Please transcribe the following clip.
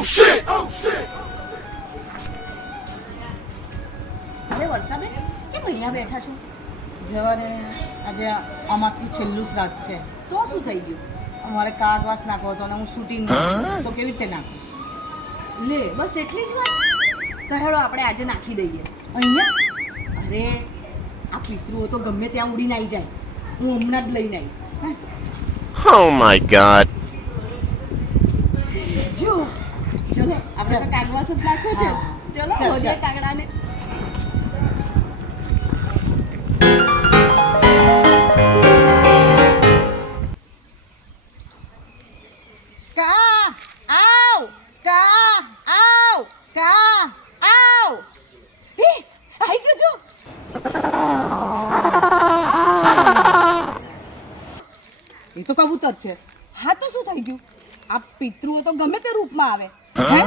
અરે વર્ષાબેન કેમ અહીંયા બેઠા છો? જવાને આજે અમાસનું છેલ્લું શ્રાદ્ધ છે. તો શું થઈ ગયું? અમારે કાગવાસ નાખવો હતો અને હું શૂટિંગ તો કેવી રીતે નાખું? લે બસ એટલી જ વાત. તો હેડો આપણે આજે નાખી દઈએ. અહીંયા અરે આ પિતૃઓ તો ગમે ત્યાં ઉડીને આવી જાય. હું હમણાં જ લઈને આવી. Oh my god. જો ચલો આપણે તો કાગવાસ જ નાખ્યો છે. હા. ચલો ચાલ, હોજે ચાલ. કાગડાને. કા આવ કા આવ કા આવ. હે આવી ગયો જો. એ તો કબૂતર છે. હા તો શું થઈ ગયું? આ પિતૃઓ તો ગમે તે રૂપમાં આવે. હે?